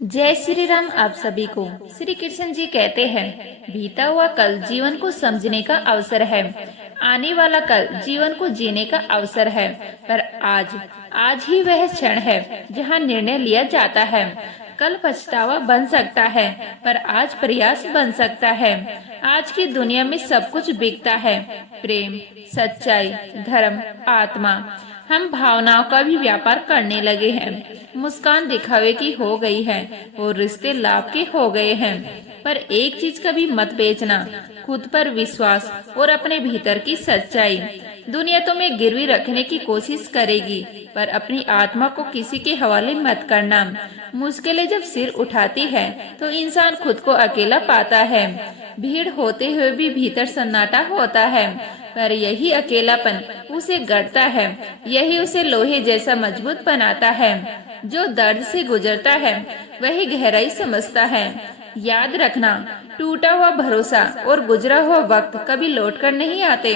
जय श्री राम। आप सभी को श्री कृष्ण जी कहते हैं, बीता हुआ कल जीवन को समझने का अवसर है, आने वाला कल जीवन को जीने का अवसर है। पर आज ही वह क्षण है जहां निर्णय लिया जाता है। कल पछतावा बन सकता है, पर आज प्रयास बन सकता है। आज की दुनिया में सब कुछ बिकता है, प्रेम, सच्चाई, धर्म, आत्मा। हम भावनाओं का भी व्यापार करने लगे हैं। मुस्कान दिखावे की हो गई है और रिश्ते लाभ के हो गए हैं। पर एक चीज कभी मत बेचना, खुद पर विश्वास और अपने भीतर की सच्चाई। दुनिया तुम्हें गिरवी रखने की कोशिश करेगी, पर अपनी आत्मा को किसी के हवाले मत करना। मुश्किलें जब सिर उठाती है तो इंसान खुद को अकेला पाता है। भीड़ होते हुए भी भीतर सन्नाटा होता है, पर यही अकेलापन उसे गढ़ता है, यही उसे लोहे जैसा मजबूत बनाता है। जो दर्द से गुजरता है वही गहराई समझता है। याद रखना, टूटा हुआ भरोसा और गुजरा हुआ वक्त कभी लौटकर नहीं आते,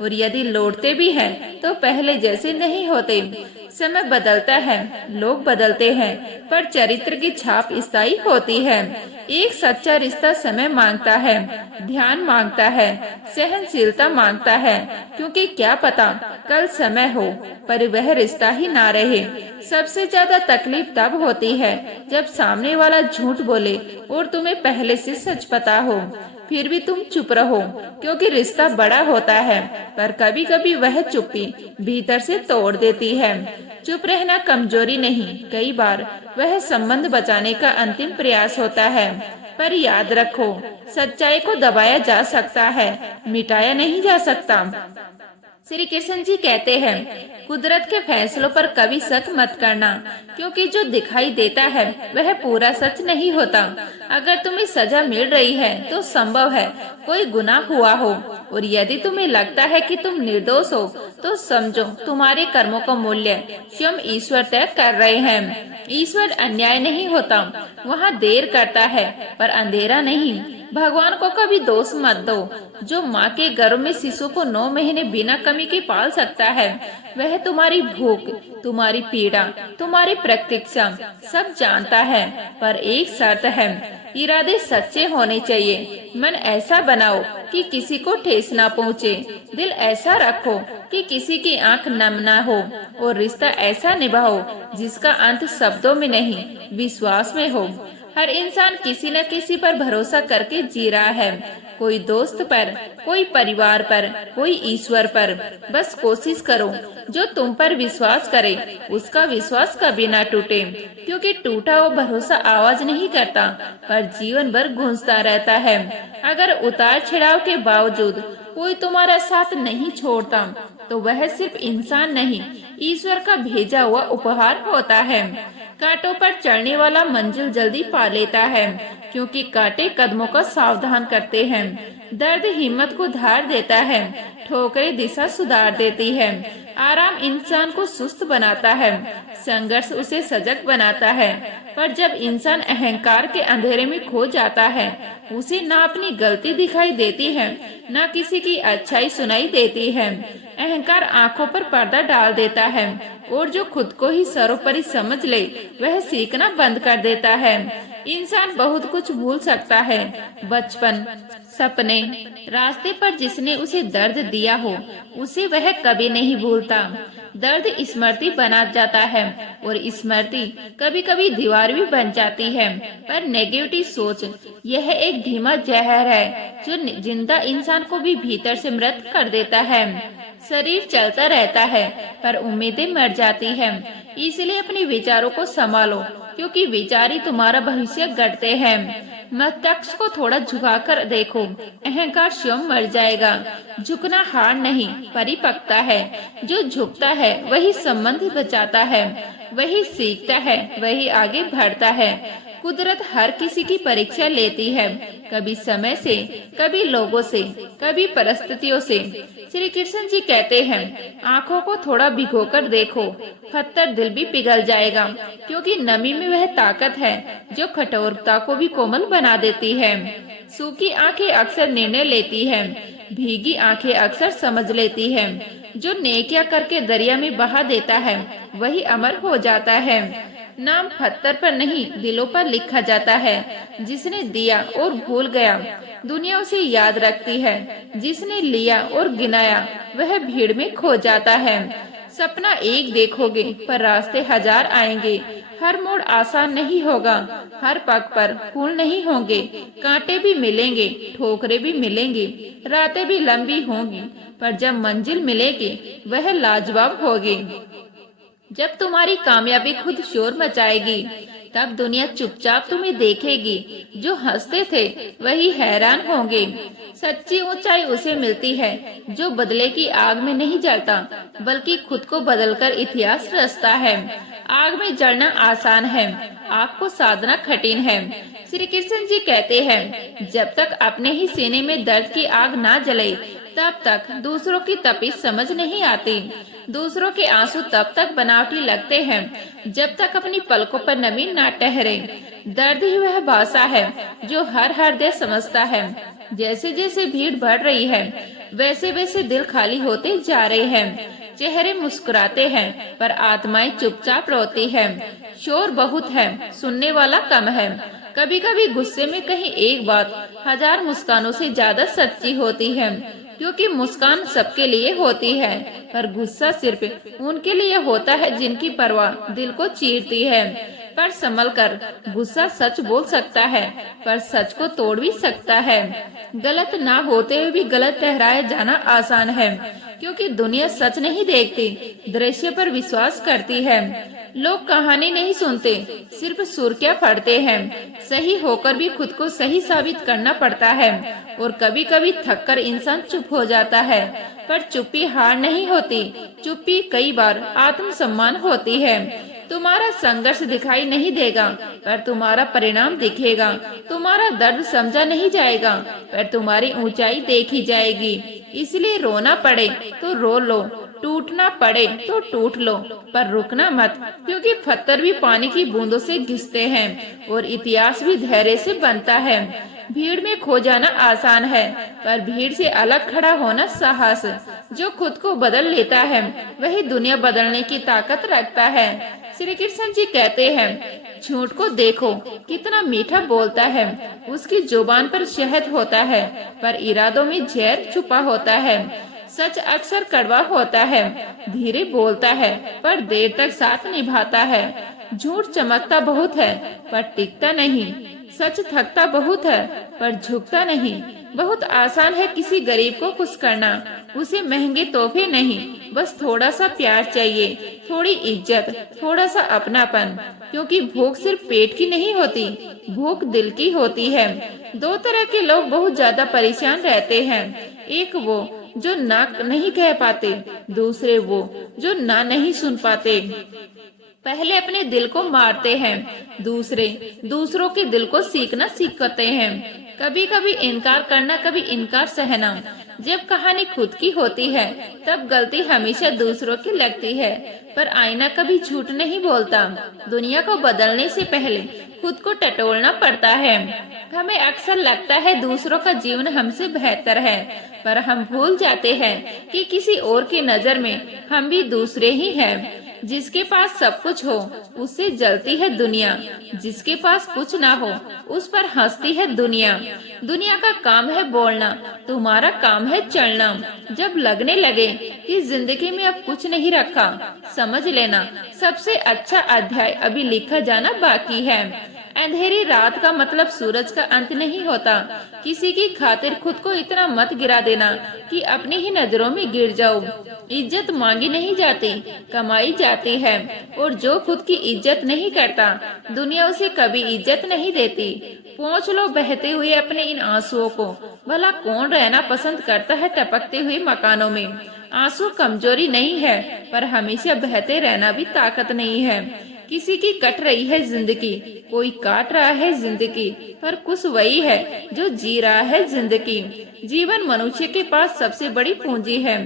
और यदि लौटते भी हैं तो पहले जैसे नहीं होते। समय बदलता है, लोग बदलते हैं, पर चरित्र की छाप स्थायी होती है। एक सच्चा रिश्ता समय मांगता है, ध्यान मांगता है, सहनशीलता मांगता है, क्योंकि क्या पता कल समय हो पर वह रिश्ता ही ना रहे। सबसे ज्यादा तकलीफ तब होती है जब सामने वाला झूठ बोले और तुम्हें पहले से सच पता हो, फिर भी तुम चुप रहो, क्योंकि रिश्ता बड़ा होता है, पर कभी कभी वह चुप्पी भीतर से तोड़ देती है। चुप रहना कमजोरी नहीं, कई बार वह संबंध बचाने का अंतिम प्रयास होता है। पर याद रखो, सच्चाई को दबाया जा सकता है, मिटाया नहीं जा सकता। श्री कृष्ण जी कहते हैं, कुदरत के फैसलों पर कभी शक मत करना, क्योंकि जो दिखाई देता है वह पूरा सच नहीं होता। अगर तुम्हें सजा मिल रही है तो संभव है कोई गुनाह हुआ हो, और यदि तुम्हें लगता है कि तुम निर्दोष हो तो समझो तुम्हारे कर्मों का मूल्य स्वयं ईश्वर तय कर रहे हैं। ईश्वर अन्याय नहीं होता, वहाँ देर करता है पर अंधेरा नहीं। भगवान को कभी दोष मत दो। जो माँ के गर्भ में शिशु को 9 महीने बिना कमी के पाल सकता है, वह तुम्हारी भूख, तुम्हारी पीड़ा, तुम्हारी प्रतीक्षा सब जानता है। पर एक शर्त है, इरादे सच्चे होने चाहिए। मन ऐसा बनाओ कि किसी को ठेस ना पहुँचे, दिल ऐसा रखो कि किसी की आंख नम ना हो, और रिश्ता ऐसा निभाओ जिसका अंत शब्दों में नहीं विश्वास में हो। हर इंसान किसी न किसी पर भरोसा करके जी रहा है, कोई दोस्त पर, कोई परिवार पर, कोई ईश्वर पर। बस कोशिश करो जो तुम पर विश्वास करे उसका विश्वास कभी ना टूटे, क्योंकि टूटा हुआ भरोसा आवाज नहीं करता पर जीवन भर गूंजता रहता है। अगर उतार चढ़ाव के बावजूद कोई तुम्हारा साथ नहीं छोड़ता तो वह सिर्फ इंसान नहीं, ईश्वर का भेजा हुआ उपहार होता है। कांटों पर चढ़ने वाला मंजिल जल्दी पा लेता है, क्योंकि कांटे कदमों को सावधान करते हैं। दर्द हिम्मत को धार देता है, ठोकरें दिशा सुधार देती है। आराम इंसान को सुस्त बनाता है, संघर्ष उसे सजग बनाता है। पर जब इंसान अहंकार के अंधेरे में खो जाता है, उसे ना अपनी गलती दिखाई देती है, ना किसी की अच्छाई सुनाई देती है। अहंकार आंखों पर पर्दा डाल देता है, और जो खुद को ही सर्वोपरि समझ ले वह सीखना बंद कर देता है। इंसान बहुत कुछ भूल सकता है, बचपन, सपने, रास्ते पर जिसने उसे दर्द दिया हो उसे वह कभी नहीं भूलता। दर्द स्मृति बना जाता है, और स्मृति कभी कभी दीवार भी बन जाती है। पर नेगेटिव सोच यह एक धीमा जहर है जो जिंदा इंसान को भी भीतर से मृत कर देता है। शरीर चलता रहता है पर उम्मीदें मर जाती हैं। इसलिए अपने विचारों को संभालो, क्योंकि विचार ही तुम्हारा भविष्य गढ़ते हैं। मस्तिष्क को थोड़ा झुकाकर देखो, अहंकार स्वयं मर जाएगा। झुकना हार नहीं, परिपक्वता है। जो झुकता है वही संबंध बचाता है, वही सीखता है, वही आगे बढ़ता है। कुदरत हर किसी की परीक्षा लेती है, कभी समय से, कभी लोगों से, कभी परिस्थितियों से। श्री कृष्ण जी कहते हैं, आँखों को थोड़ा भिगोकर देखो, पत्थर दिल भी पिघल जाएगा, क्योंकि नमी में वह ताकत है जो कठोरता को भी कोमल बना देती है। सूखी आंखें अक्सर निर्णय लेती है, भीगी आंखें अक्सर समझ लेती है। जो नेकियां करके दरिया में बहा देता है वही अमर हो जाता है। नाम पत्थर पर नहीं दिलों पर लिखा जाता है। जिसने दिया और भूल गया दुनिया उसे याद रखती है। जिसने लिया और गिनाया वह भीड़ में खो जाता है। सपना एक देखोगे पर रास्ते हजार आएंगे। हर मोड़ आसान नहीं होगा, हर पग पर फूल नहीं होंगे। कांटे भी मिलेंगे, ठोकरें भी मिलेंगी, रातें भी लंबी होंगी, पर जब मंजिल मिलेगी वह लाजवाब होगी। जब तुम्हारी कामयाबी खुद शोर मचाएगी तब दुनिया चुपचाप तुम्हें देखेगी। जो हंसते थे वही हैरान होंगे। सच्ची ऊंचाई उसे मिलती है जो बदले की आग में नहीं जलता बल्कि खुद को बदलकर इतिहास रचता है। आग में जलना आसान है, आग को साधना कठिन है। श्री कृष्ण जी कहते हैं, जब तक अपने ही सीने में दर्द की आग ना जले तब तक दूसरों की तपिश समझ नहीं आती। दूसरों के आंसू तब तक बनावटी लगते हैं जब तक अपनी पलकों पर नमी ना ठहरे। दर्द ही वह भाषा है जो हर हृदय समझता है। जैसे जैसे भीड़ बढ़ रही है वैसे वैसे दिल खाली होते जा रहे हैं। चेहरे मुस्कुराते हैं पर आत्माएं चुपचाप रोती है। शोर बहुत है, सुनने वाला कम है। कभी कभी गुस्से में कहीं एक बात हजार मुस्कानों से ज्यादा सच्ची होती है, क्योंकि मुस्कान सबके लिए होती है पर गुस्सा सिर्फ उनके लिए होता है जिनकी परवाह दिल को चीरती है। पर संभल कर गुस्सा सच बोल सकता है पर सच को तोड़ भी सकता है। गलत ना होते हुए भी गलत ठहराया जाना आसान है, क्योंकि दुनिया सच नहीं देखती, दृश्य पर विश्वास करती है। लोग कहानी नहीं सुनते, सिर्फ सुर्खियां पढ़ते हैं। सही होकर भी खुद को सही साबित करना पड़ता है और कभी कभी थककर इंसान चुप हो जाता है। पर चुप्पी हार नहीं होती, चुप्पी कई बार आत्मसम्मान होती है। तुम्हारा संघर्ष दिखाई नहीं देगा पर तुम्हारा परिणाम दिखेगा। तुम्हारा दर्द समझा नहीं जाएगा पर तुम्हारी ऊंचाई देखी जाएगी। इसलिए रोना पड़े तो रो लो, टूटना पड़े तो टूट लो, पर रुकना मत, क्योंकि पत्थर भी पानी की बूंदों से घिसते हैं और इतिहास भी धैर्य से बनता है। भीड़ में खो जाना आसान है पर भीड़ से अलग खड़ा होना साहस। जो खुद को बदल लेता है वही दुनिया बदलने की ताकत रखता है। श्री कृष्ण जी कहते हैं, झूठ को देखो कितना मीठा बोलता है। उसकी जुबान पर शहद होता है पर इरादों में जहर छुपा होता है। सच अक्सर कड़वा होता है, धीरे बोलता है पर देर तक साथ निभाता है। झूठ चमकता बहुत है पर टिकता नहीं। सच थकता बहुत है पर झुकता नहीं। बहुत आसान है किसी गरीब को खुश करना, उसे महंगे तोहफे नहीं, बस थोड़ा सा प्यार चाहिए, थोड़ी इज्जत, थोड़ा सा अपनापन। क्योंकि भूख सिर्फ पेट की नहीं होती, भूख दिल की होती है। दो तरह के लोग बहुत ज्यादा परेशान रहते हैं, एक वो जो ना नहीं कह पाते, दूसरे वो जो ना नहीं सुन पाते। पहले अपने दिल को मारते हैं, दूसरे दूसरों के दिल को सीखना सीखते हैं। कभी कभी इनकार करना, कभी इनकार सहना। जब कहानी खुद की होती है तब गलती हमेशा दूसरों की लगती है, पर आईना कभी झूठ नहीं बोलता। दुनिया को बदलने से पहले खुद को टटोलना पड़ता है। हमें अक्सर लगता है दूसरों का जीवन हमसे बेहतर है, पर हम भूल जाते हैं कि किसी और की नजर में हम भी दूसरे ही हैं। जिसके पास सब कुछ हो उससे जलती है दुनिया, जिसके पास कुछ ना हो उस पर हंसती है दुनिया। दुनिया का काम है बोलना, तुम्हारा काम है चलना। जब लगने लगे कि जिंदगी में अब कुछ नहीं रखा, समझ लेना सबसे अच्छा अध्याय अभी लिखा जाना बाकी है। अंधेरी रात का मतलब सूरज का अंत नहीं होता। किसी की खातिर खुद को इतना मत गिरा देना कि अपनी ही नजरों में गिर जाओ। इज्जत मांगी नहीं जाती, कमाई जाती है, और जो खुद की इज्जत नहीं करता दुनिया उसे कभी इज्जत नहीं देती। पोंछ लो बहते हुए अपने इन आंसुओं को। भला कौन रहना पसंद करता है टपकते हुए मकानों में। आंसू कमजोरी नहीं है, पर हमेशा बहते रहना भी ताकत नहीं है। किसी की कट रही है जिंदगी, कोई काट रहा है जिंदगी, पर कुछ वही है जो जी रहा है जिंदगी। जीवन मनुष्य के पास सबसे बड़ी पूंजी है।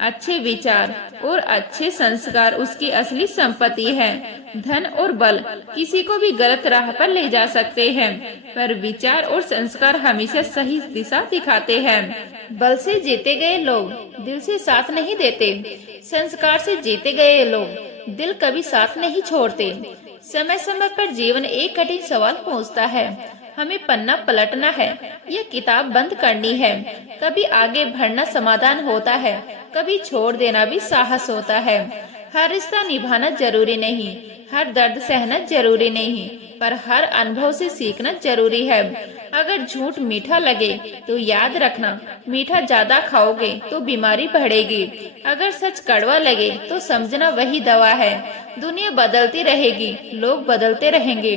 अच्छे विचार और अच्छे संस्कार उसकी असली संपत्ति है। धन और बल किसी को भी गलत राह पर ले जा सकते हैं, पर विचार और संस्कार हमेशा सही दिशा दिखाते हैं। बल से जीते गए लोग दिल से साथ नहीं देते, संस्कार से जीते गए लोग दिल कभी साथ नहीं छोड़ते। समय समय पर जीवन एक कठिन सवाल पूछता है, हमें पन्ना पलटना है या किताब बंद करनी है। कभी आगे बढ़ना समाधान होता है, कभी छोड़ देना भी साहस होता है। हर रिश्ता निभाना जरूरी नहीं, हर दर्द सहना जरूरी नहीं, पर हर अनुभव से सीखना जरूरी है। अगर झूठ मीठा लगे तो याद रखना, मीठा ज्यादा खाओगे तो बीमारी बढ़ेगी। अगर सच कड़वा लगे तो समझना वही दवा है। दुनिया बदलती रहेगी, लोग बदलते रहेंगे,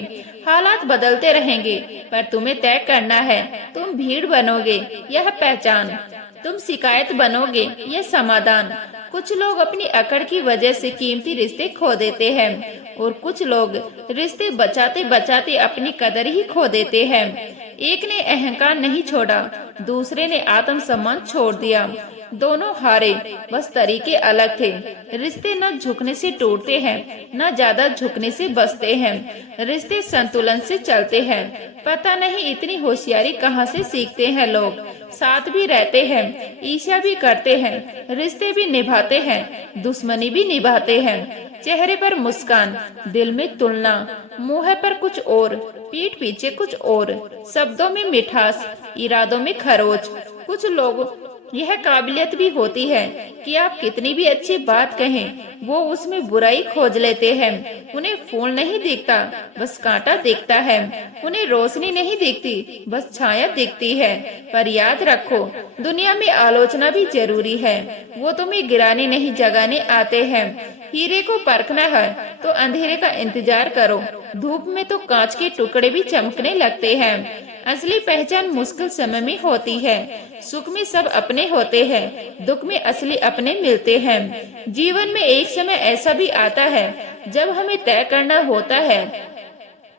हालात बदलते रहेंगे, पर तुम्हें तय करना है, तुम भीड़ बनोगे यह पहचान, तुम शिकायत बनोगे यह समाधान। कुछ लोग अपनी अकड़ की वजह से कीमती रिश्ते खो देते हैं और कुछ लोग रिश्ते बचाते बचाते अपनी कदर ही खो देते हैं। एक ने अहंकार नहीं छोड़ा, दूसरे ने आत्मसम्मान छोड़ दिया। दोनों हारे, बस तरीके अलग थे। रिश्ते न झुकने से टूटते हैं, न ज्यादा झुकने से बसते हैं। रिश्ते संतुलन से चलते हैं। पता नहीं इतनी होशियारी कहाँ से सीखते हैं लोग। साथ भी रहते हैं, ईर्ष्या भी करते हैं, रिश्ते भी निभाते हैं, दुश्मनी भी निभाते हैं। चेहरे पर मुस्कान, दिल में तुलना, मुंह पर कुछ और, पीठ पीछे कुछ और। शब्दों में मिठास, इरादों में खरोच। कुछ लोग यह काबिलियत भी होती है कि आप कितनी भी अच्छी बात कहें, वो उसमें बुराई खोज लेते हैं। उन्हें फूल नहीं दिखता, बस कांटा दिखता है। उन्हें रोशनी नहीं दिखती, बस छाया दिखती है। पर याद रखो, दुनिया में आलोचना भी जरूरी है। वो तुम्हें गिराने नहीं, जगाने आते हैं। हीरे को परखना है तो अंधेरे का इंतजार करो। धूप में तो कांच के टुकड़े भी चमकने लगते हैं। असली पहचान मुश्किल समय में होती है। सुख में सब अपने होते हैं, दुख में असली अपने मिलते हैं। जीवन में एक समय ऐसा भी आता है जब हमें तय करना होता है,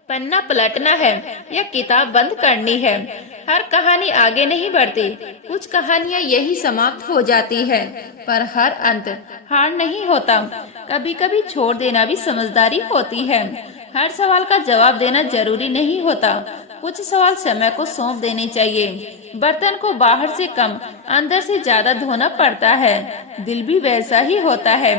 पन्ना पलटना है या किताब बंद करनी है। हर कहानी आगे नहीं बढ़ती, कुछ कहानियाँ यही समाप्त हो जाती है, पर हर अंत हार नहीं होता। कभी कभी छोड़ देना भी समझदारी होती है। हर सवाल का जवाब देना जरूरी नहीं होता। कुछ सवाल समय को सौंप देने चाहिए। बर्तन को बाहर से कम, अंदर से ज्यादा धोना पड़ता है। दिल भी वैसा ही होता है।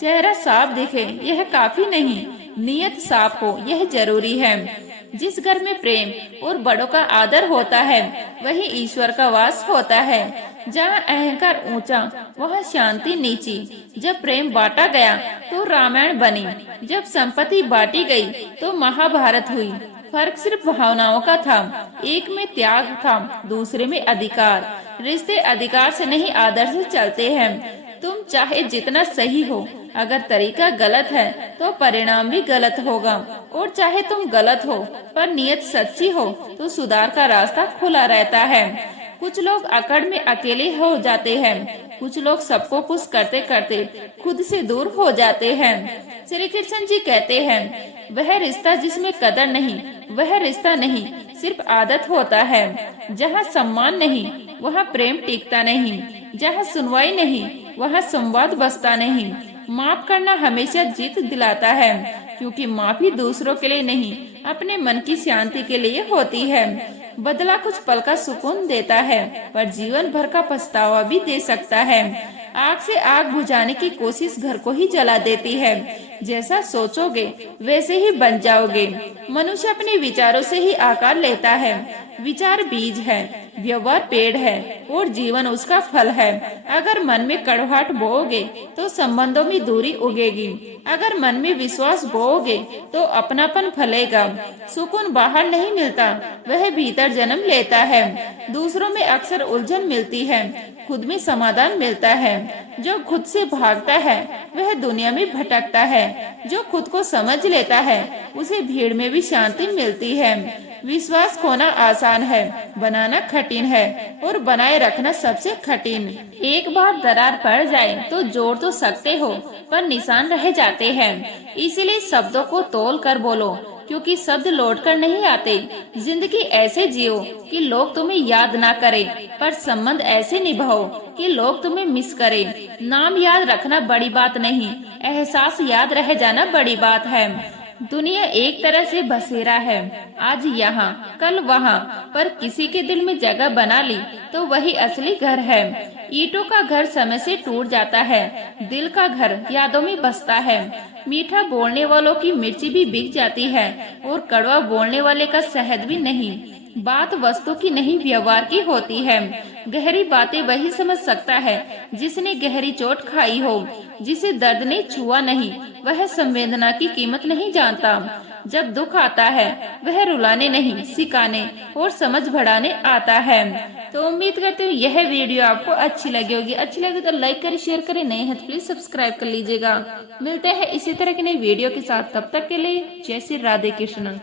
चेहरा साफ दिखे यह काफी नहीं, नियत साफ हो यह जरूरी है। जिस घर में प्रेम और बड़ों का आदर होता है, वही ईश्वर का वास होता है। जहाँ अहंकार ऊंचा, वहाँ शांति नीची। जब प्रेम बांटा गया तो रामायण बनी, जब संपत्ति बांटी गई तो महाभारत हुई। फर्क सिर्फ भावनाओं का था। एक में त्याग था, दूसरे में अधिकार। रिश्ते अधिकार से नहीं, आदर से चलते हैं। तुम चाहे जितना सही हो, अगर तरीका गलत है तो परिणाम भी गलत होगा। और चाहे तुम गलत हो पर नियत सच्ची हो तो सुधार का रास्ता खुला रहता है। कुछ लोग अकड़ में अकेले हो जाते हैं, कुछ लोग सबको खुश करते करते खुद से दूर हो जाते हैं। श्री कृष्ण जी कहते हैं, वह रिश्ता जिसमें कदर नहीं, वह रिश्ता नहीं, सिर्फ आदत होता है। जहाँ सम्मान नहीं, वहाँ प्रेम टिकता नहीं। जहाँ सुनवाई नहीं, वहाँ संवाद बसता नहीं। माफ करना हमेशा जीत दिलाता है, क्योंकि माफी दूसरों के लिए नहीं, अपने मन की शांति के लिए होती है। बदला कुछ पल का सुकून देता है, पर जीवन भर का पछतावा भी दे सकता है। आग से आग बुझाने की कोशिश घर को ही जला देती है। जैसा सोचोगे वैसे ही बन जाओगे। मनुष्य अपने विचारों से ही आकार लेता है। विचार बीज है, व्यवहार पेड़ है और जीवन उसका फल है। अगर मन में कड़वाहट बोओगे तो संबंधों में दूरी उगेगी। अगर मन में विश्वास बोओगे तो अपनापन फलेगा। सुकून बाहर नहीं मिलता, वह भीतर जन्म लेता है। दूसरों में अक्सर उलझन मिलती है, खुद में समाधान मिलता है। जो खुद से भागता है वह दुनिया में भटकता है। जो खुद को समझ लेता है उसे भीड़ में भी शांति मिलती है। विश्वास खोना आसान है, बनाना कठिन है और बनाए रखना सबसे कठिन। एक बार दरार पड़ जाए तो जोड़ तो सकते हो, पर निशान रह जाते हैं। इसीलिए शब्दों को तोल कर बोलो, क्योंकि शब्द लौट कर नहीं आते। जिंदगी ऐसे जियो कि लोग तुम्हें याद ना करें, पर संबंध ऐसे निभाओ कि लोग तुम्हें मिस करें। नाम याद रखना बड़ी बात नहीं, एहसास याद रह जाना बड़ी बात है। दुनिया एक तरह से बसेरा है, आज यहाँ कल वहाँ, पर किसी के दिल में जगह बना ली तो वही असली घर है। ईंटों का घर समय से टूट जाता है, दिल का घर यादों में बसता है। मीठा बोलने वालों की मिर्ची भी बिक जाती है और कड़वा बोलने वाले का शहद भी नहीं। बात वस्तु की नहीं व्यवहार की होती है। गहरी बातें वही समझ सकता है जिसने गहरी चोट खाई हो। जिसे दर्द ने छुआ नहीं वह संवेदना की कीमत नहीं जानता। जब दुख आता है वह रुलाने नहीं सिखाने और समझ बढ़ाने आता है। तो उम्मीद करते हूँ यह वीडियो आपको अच्छी लगी होगी। अच्छी लगे तो लाइक करें, शेयर करें, नए हैं तो प्लीज सब्सक्राइब कर लीजिएगा। मिलते हैं इसी तरह के नए वीडियो के साथ, तब तक के लिए जय श्री राधे कृष्ण।